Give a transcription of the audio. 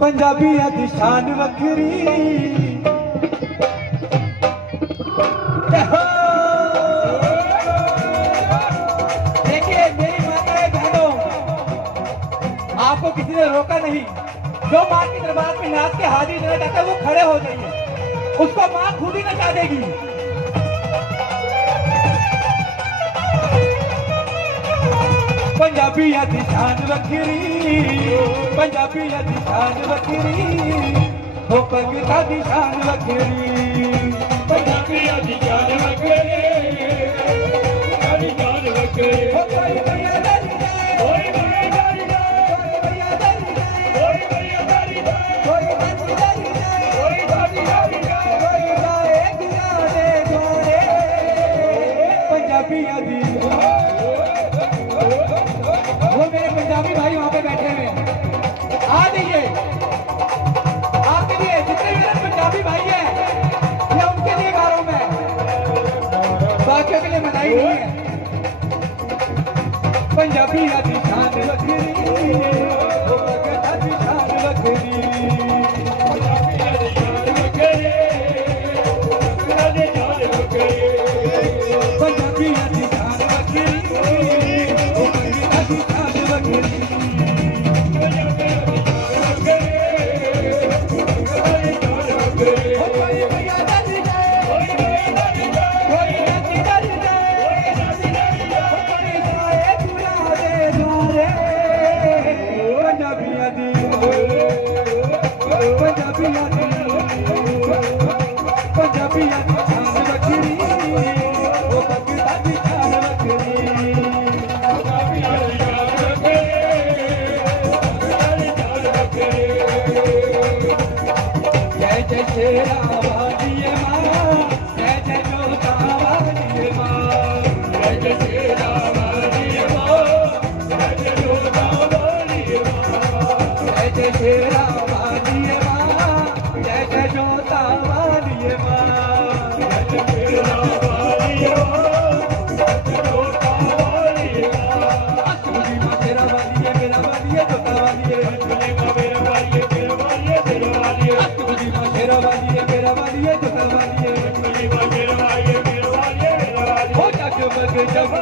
पंजाबियां दी शान वखरी। देखिए मेरी माताएं बहनों, आपको किसी ने रोका नहीं। जो माँ के दरबार में नाच के हाजिर रहना चाहता है वो खड़े हो जाइए, उसको माँ खुद ही नचा देगी। पंजाबियां दी शान वखरी, पंजाबियां दी शान वखरी, हो पंगता दी शान वखरी। पंजाबियां दी शान वखरी, सारी शान वखरी। हो कोई भैया दरी जाए, कोई भैया दरी जाए, कोई भैया दरी जाए, कोई भैया दरी जाए, कोई दादी दरी जाए, कोई दादी दरी जाए, कोई जाए गुना दे जोड़े। पंजाबियां दी, वो मेरे पंजाबी भाई वहां पे बैठे हुए हैं, आ जाइए। आपके लिए जितने मेरे पंजाबी भाई हैं, ये उनके लिए गा रहा हूं मैं, बाकियों के लिए मनाई नहीं है। पंजाबियां दी शान वखरी, ओ पंगता दी शान वखरी। पंजाबियां दी शान वखरी, सारी शान वखरी। पंजाबियां दी शान वखरी, ओ पंगता दी शान वखरी। हो कोई भैया दरी जाए, कोई दादी दरी जाए, हो कोई जाए गुना दे जोड़े। पंजाबियां दी, पंजाबियां दी, पंजाबियां दी शान वखरी, ओ पंगता दी शान वखरी। जय जय शेरा वालिए माँ, जय जय जोता वालिए माँ, जय जय श्री राम हरि बोल, जय जय जोधा वाली माँ। जय जय शेरा वालिए माँ, जय जय जोता वालिए माँ। जय जय श्री राम हरि बोल, जय जय जोधा वाली माँ। अष्टभुजी माँ शेरा वालिए, मेरा वालिए, जोता वालिए। अष्टभुजी माँ मेरा वालिए, तेरा वालिए, तेरा वालिए। अष्टभुजी माँ शेरा वालिए, मेरा वालिए, जोता वालिए। अष्टभुजी माँ मेरा वालिए, तेरा वालिए, तेरा वालिए। हो जगमग जब